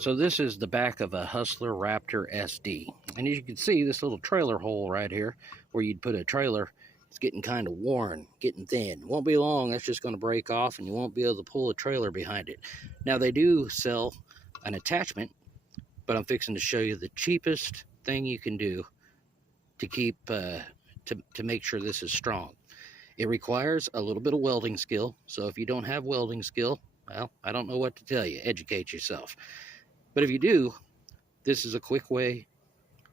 So this is the back of a Hustler Raptor SD. And as you can see, this little trailer hole right here, where you'd put a trailer, it's getting kind of worn, getting thin. Won't be long, that's just going to break off and you won't be able to pull a trailer behind it. Now they do sell an attachment, but I'm fixing to show you the cheapest thing you can do to keep, to make sure this is strong. It requires a little bit of welding skill. So if you don't have welding skill, well, I don't know what to tell you. Educate yourself. But if you do, this is a quick way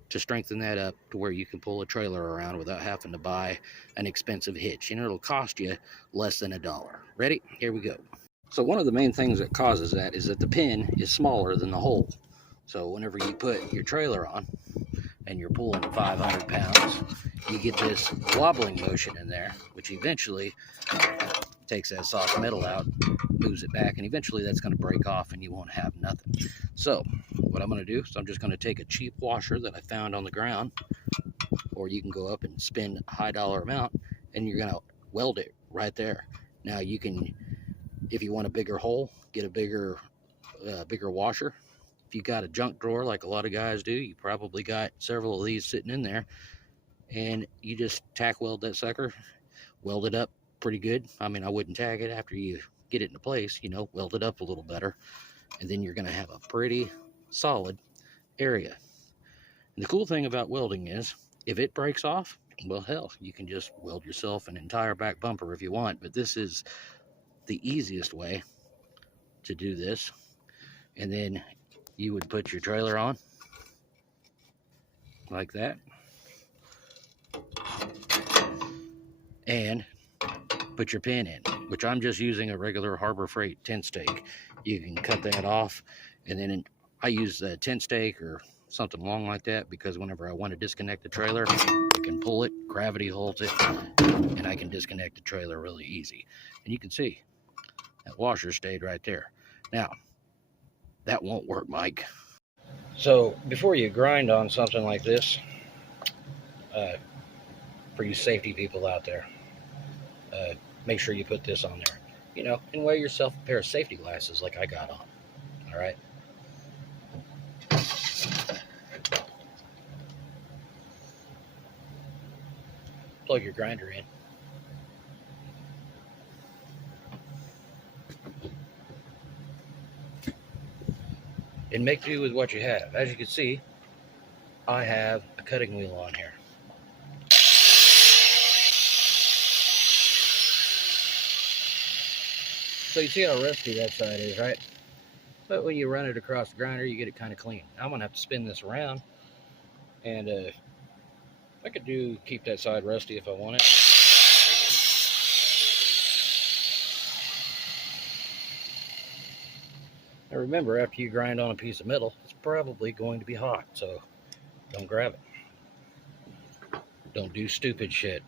to strengthen that up to where you can pull a trailer around without having to buy an expensive hitch. You know, it'll cost you less than $1. Ready? Here we go. So one of the main things that causes that is that the pin is smaller than the hole. So whenever you put your trailer on and you're pulling 500 pounds, you get this wobbling motion in there, which eventually takes that soft metal out, moves it back, and eventually that's going to break off and you won't have nothing. So what I'm going to do is I'm just going to take a cheap washer that I found on the ground, or you can go up and spend a high dollar amount and you're going to weld it right there. Now you can, if you want a bigger hole, get a bigger washer. If you got a junk drawer like a lot of guys do, you probably got several of these sitting in there, and you just tack weld that sucker, weld it up pretty good. I mean, I wouldn't tag it after you get it into place, you know, weld it up a little better, and then you're going to have a pretty solid area. And the cool thing about welding is if it breaks off, well, hell, you can just weld yourself an entire back bumper if you want. But this is the easiest way to do this. And then you would put your trailer on like that and put your pin in, which I'm just using a regular Harbor Freight tent stake. You can cut that off, and then I use a tent stake or something long like that because whenever I want to disconnect the trailer, I can pull it, gravity holds it, and I can disconnect the trailer really easy. And you can see that washer stayed right there. Now, that won't work, Mike. So before you grind on something like this, for you safety people out there, make sure you put this on there, you know, and wear yourself a pair of safety glasses like I got on. All right. Plug your grinder in. And make do with what you have. As you can see, I have a cutting wheel on here. So you see how rusty that side is, right? But when you run it across the grinder, you get it kind of clean. I'm gonna have to spin this around, and I could keep that side rusty if I want it. Now remember, after you grind on a piece of metal, it's probably going to be hot, so don't grab it. Don't do stupid shit.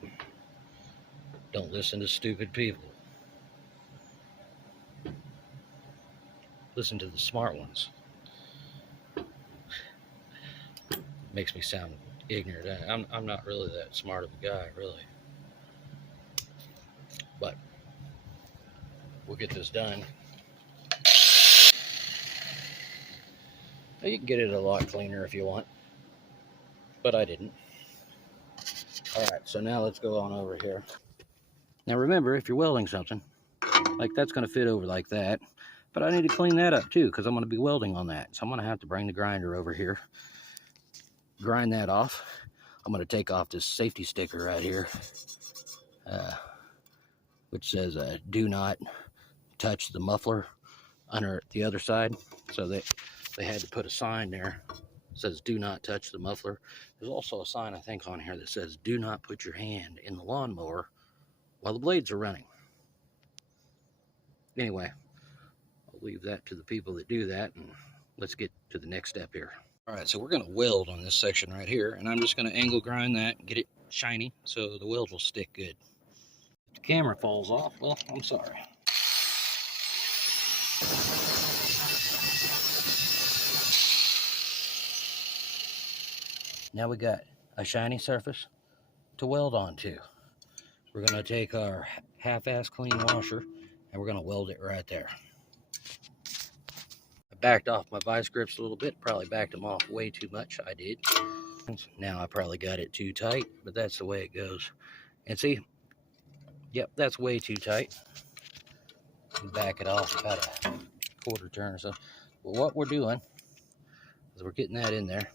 Don't listen to stupid people. Listen to the smart ones. Makes me sound ignorant. I'm not really that smart of a guy, really. But we'll get this done. Now, you can get it a lot cleaner if you want, but I didn't. All right, so now let's go on over here. Now remember, if you're welding something, like that's going to fit over like that, but I need to clean that up too because I'm going to be welding on that. So I'm going to have to bring the grinder over here, grind that off. I'm going to take off this safety sticker right here, which says do not touch the muffler under the other side. So they had to put a sign there that says do not touch the muffler. There's also a sign, I think, on here that says do not put your hand in the lawnmower while the blades are running. Anyway, I'll leave that to the people that do that, and let's get to the next step here. All right, so we're going to weld on this section right here, and I'm just going to angle grind that and get it shiny so the weld will stick good. If the camera falls off, well, I'm sorry. Now we got a shiny surface to weld onto. We're going to take our half-ass clean washer and we're going to weld it right there. I backed off my vice grips a little bit. Probably backed them off way too much. I did. Now I probably got it too tight, but that's the way it goes. And see, yep, that's way too tight. Back it off about a quarter turn or so. Well, what we're doing is we're getting that in there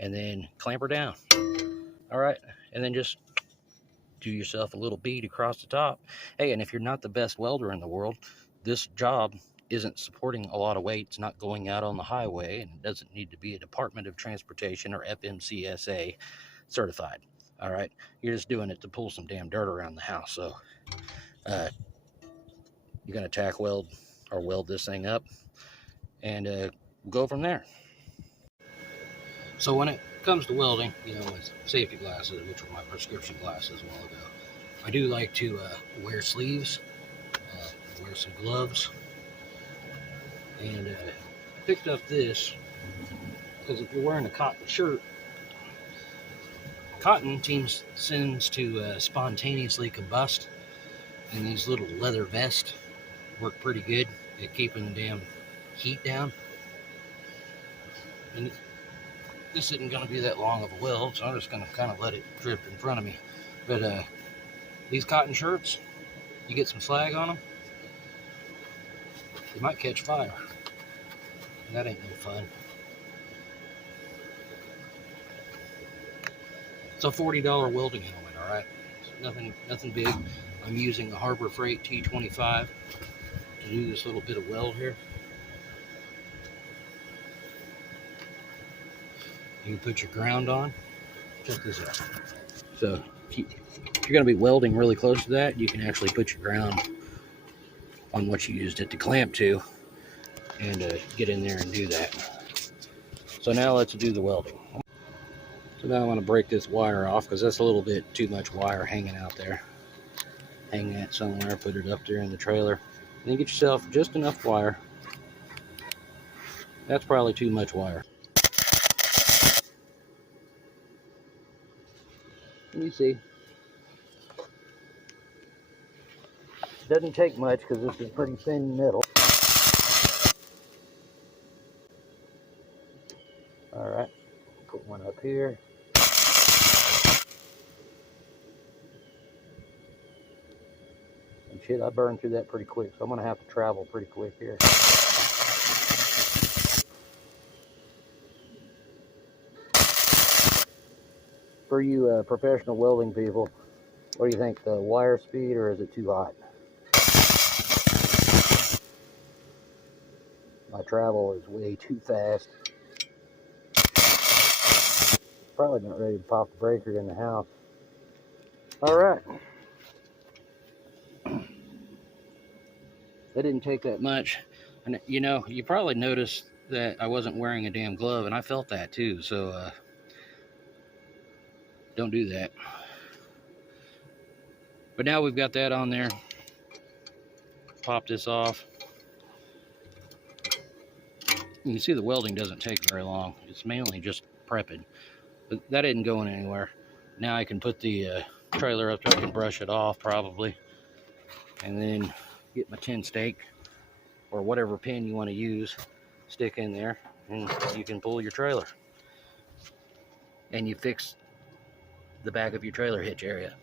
and then clamp her down. All right, and then just do yourself a little bead across the top. Hey, and if you're not the best welder in the world, this job isn't supporting a lot of weight. It's not going out on the highway, and it doesn't need to be a Department of Transportation or FMCSA certified. All right, you're just doing it to pull some damn dirt around the house. So you're gonna tack weld or weld this thing up and go from there. So when it comes to welding, you know, my safety glasses, which were my prescription glasses a while ago, I do like to wear sleeves, wear some gloves, and picked up this because if you're wearing a cotton shirt, cotton tends to spontaneously combust, and these little leather vests work pretty good at keeping the damn heat down. And this isn't going to be that long of a weld, so I'm just going to kind of let it drip in front of me. But these cotton shirts, you get some slag on them, they might catch fire. And that ain't no fun. It's a $40 welding helmet, all right? Nothing big. I'm using a Harbor Freight T25 to do this little bit of weld here. You can put your ground on. Check this out. So if you're going to be welding really close to that, you can actually put your ground on what you used it to clamp to and get in there and do that. So now let's do the welding. So now I want to break this wire off because that's a little bit too much wire hanging out there. Hang that somewhere, put it up there in the trailer, and then get yourself just enough wire. That's probably too much wire. And you see, it doesn't take much because this is pretty thin metal. All right, put one up here. And shit, I burned through that pretty quick, so I'm gonna have to travel pretty quick here. For you professional welding people, what do you think, the wire speed, or is it too hot? My travel is way too fast. Probably not ready to pop the breaker in the house. All right. That didn't take that much. And you know, you probably noticed that I wasn't wearing a damn glove, and I felt that too. So don't do that. But now we've got that on there. Pop this off. You can see the welding doesn't take very long. It's mainly just prepping. But that isn't going anywhere. Now I can put the trailer up there. I can brush it off probably. And then get my tin stake or whatever pin you want to use. Stick in there and you can pull your trailer. And you fix the back of your trailer hitch area.